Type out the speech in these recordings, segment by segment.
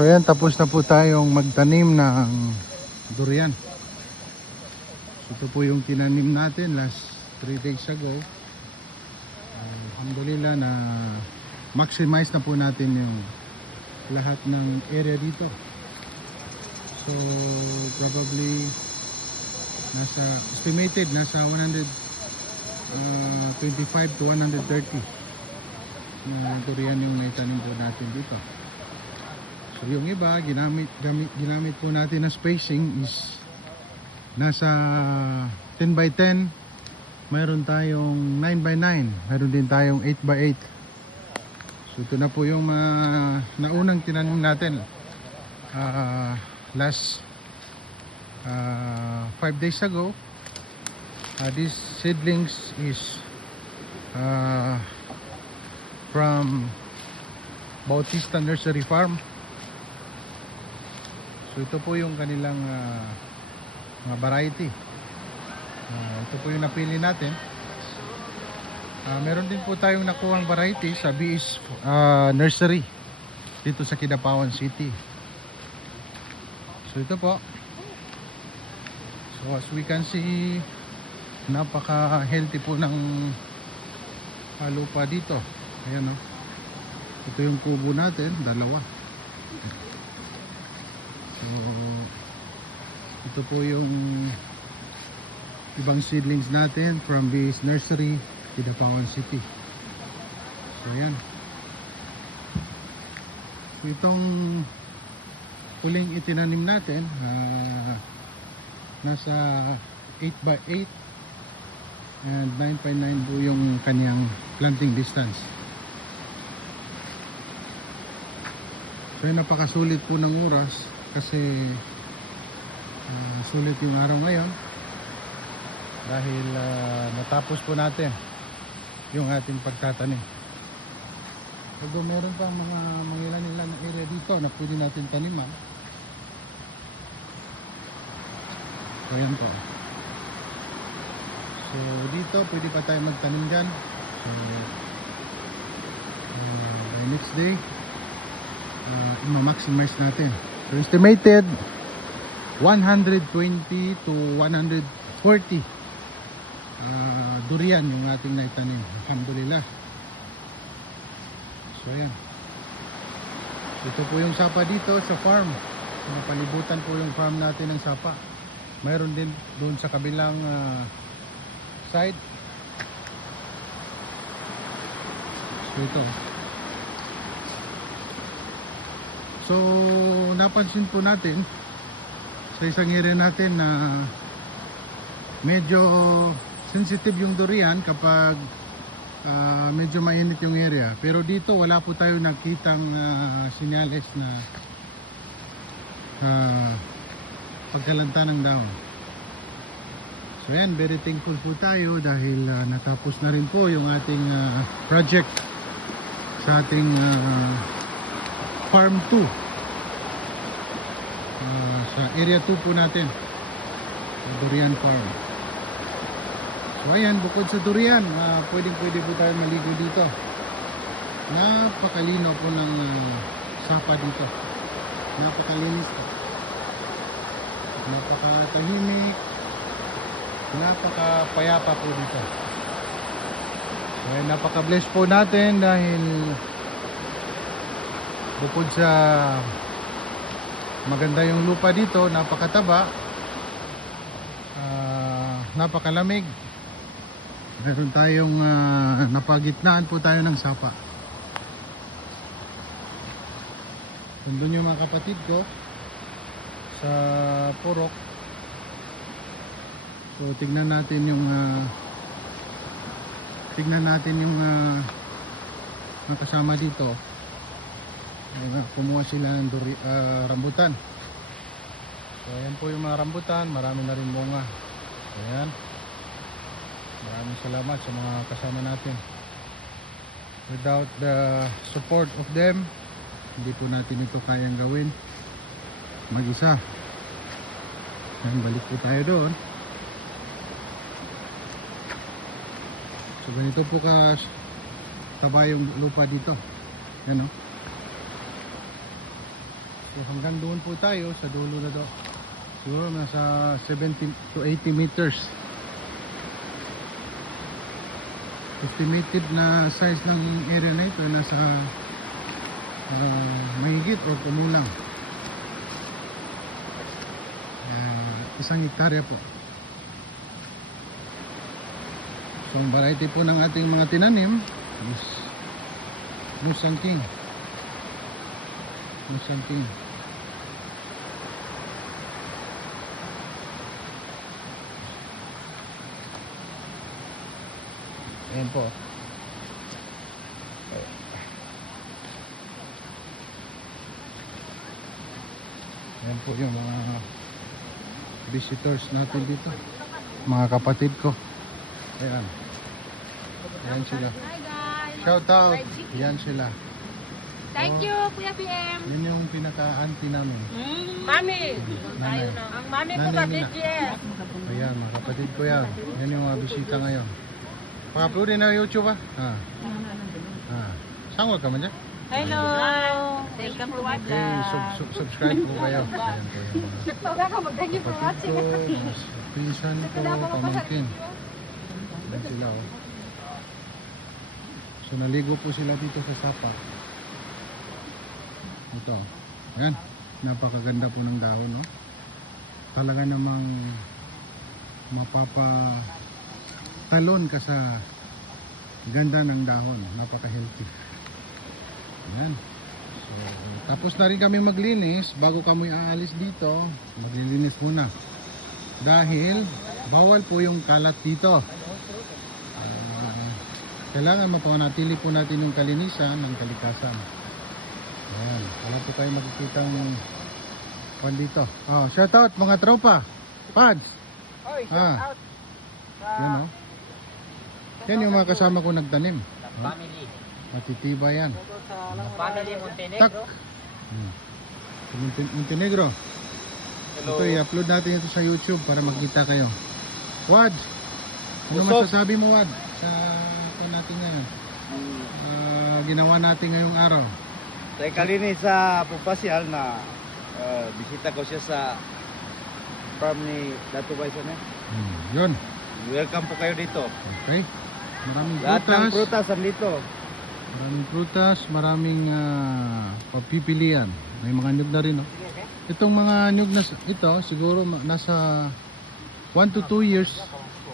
So ayan, tapos na po tayong magtanim ng durian. So, ito po yung tinanim natin last 3 days ago. Alhamdulillah na maximize na po natin yung lahat ng area dito. So probably nasa estimated nasa 125 to 130 na durian yung naitanim po natin dito. So yung iba ginamit po natin na spacing is nasa 10 by 10, mayroon tayong 9 by 9, mayroon din tayong 8 by 8. So ito na po yung naunang tinanim natin last 5 days ago. These seedlings is from Bautista Nursery Farm. So ito po yung kanilang mga variety. Ito po yung napili natin. Meron din po tayong nakuhang variety sa BS Nursery dito sa Kidapawan City. So ito po. So as we can see, napaka healthy po ng lupa dito. Ayan o. Ito yung kubo natin, dalawa. So ito po yung ibang seedlings natin from BS Nursery, Kidapawan City. So ayan. So itong huling itinanim natin, nasa 8 by 8 and 9 by 9 po yung kanyang planting distance. So napakasulit po ng oras kasi sulit yung araw ngayon dahil natapos po natin yung ating pagtatanim. Although meron pa mga ilan area dito na pwede natin taniman. So ayan po. So dito pwede pa tayo magtanim dyan. So by next day i-maximize natin. So estimated 120 to 140 durian yung ating naitanim. Alhamdulillah. So ayan. Ito po yung sapa dito sa farm. Napalibutan po yung farm natin ng sapa. Mayroon din doon sa kabilang side. So ito. So napansin po natin sa isang area natin na medyo sensitive yung durian kapag medyo mainit yung area. Pero dito wala po tayo nakitang sinyales na pagkalanta ng dahon. So yan, very thankful po tayo dahil natapos na rin po yung ating project sa ating farm 2, sa area 2 po natin, durian farm. So ayan, bukod sa durian, pwede po tayo maligo dito. Napakalino po ng sapa dito. Napakalinis po. Napakatahimik. Napakapayapa po dito. So ayan, napaka-bless po natin dahil bukod sa maganda yung lupa dito, napakataba, napakalamig. Meron tayong napagitnaan po tayo ng sapa. Nandun yung mga kapatid ko sa Purok. So tignan natin yung mga kasama dito. Kumuha sila ng rambutan. So ayan po yung mga rambutan, marami na rin bunga. Ayan. Maraming salamat sa mga kasama natin. Without the support of them, hindi po natin ito kayang gawin mag-isa. Ayan, balik po tayo doon. So ganito po taba yung lupa dito. Ayan o. So hanggang doon po tayo sa dulo na do. Siguro nasa 70 to 80 meters. Estimated na size ng area na ito nasa mahigit o kumulang 1 hektarya po. So ang variety po ng ating mga tinanim is Musangking. Musangking. Ayan po. Ayan po yung mga visitors natin dito. Mga kapatid ko. Ayan. Ayan sila. Hi guys! Shout out. Ayan sila. Thank you, Kuya PM! Yun yung pinaka-auntie namin. Mami! Nanay. Ang mami ko Nanay ka, nila. BGS! Ayan, mga kapatid ko yan. Yan yung mga bisita ngayon. Pa-uploadin na YouTube ah. Saan ka man dyan? Hello! Welcome to my Okay, vlog! subscribe po kayo. Ayan po yung mga Thank you for kapatid watching! ko, mga pinsan ko, pamangkin. Ayan sila oh. So naligo po sila dito sa sapa. Ito. Ayan. Napakaganda po ng dahon no. Talaga namang mapapatalon ka sa ganda ng dahon. Napaka-healthy. Ayan. So, tapos na rin kami maglinis. Bago kami aalis dito, maglilinis muna. Dahil bawal po yung kalat dito. Kailangan mapanatili po natin yung kalinisan ng kalikasan. Ayan. Wala po kayo makikita ng pan dito. Oh, shout out mga tropa. Pads. Oy, Ah. out! Yan oh. Yan yung mga kasama ko nagtanim. Oh, Family. matitibay yan. Family Tak. Montenegro. Sa Montenegro. Ito i-upload natin ito sa YouTube para makita kayo. Wad. Ano masasabi mo Wad sa natin ngayon? Ginawa natin ngayong araw. Sa ikalinis sa pupasyal na bisita ko siya sa farm ni Dato Bison. Yun. Welcome po kayo dito. Okay. Maraming Lahat ng prutas. prutas andito. Maraming prutas, maraming pagpipilian. May mga nyug na rin, no? Itong mga nyug na ito, siguro nasa 1 to 2 years.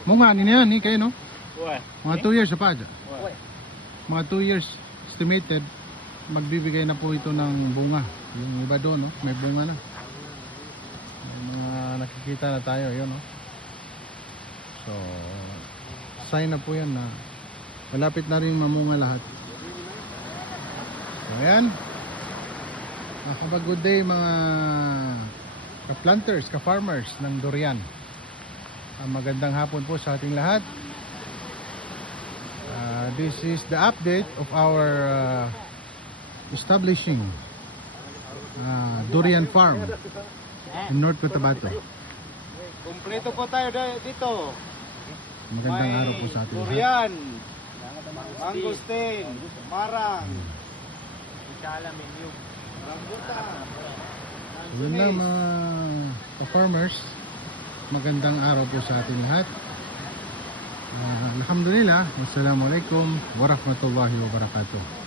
Mga ano yan, kayo, no? Mga 2 years, pa dyan. Mga 2 years estimated, magbibigay na po ito ng bunga. Yung iba doon, no? May bunga na. May mga nakikita na tayo, yun, no? So, sign na po yan na malapit na rin mamunga lahat. So, ayan. Have a good day mga ka-planters, ka-farmers ng durian. Magandang hapon po sa ating lahat. This is the update of our establishing durian farm in North Cotabato. Kumpleto po tayo dito. Magandang araw po sa ating lahat. Durian, mangosteen, marang, rambutan. So, yun na mga ka-farmers. Magandang araw po sa ating lahat. Alhamdulillah. Wassalamualaikum warahmatullahi wabarakatuh.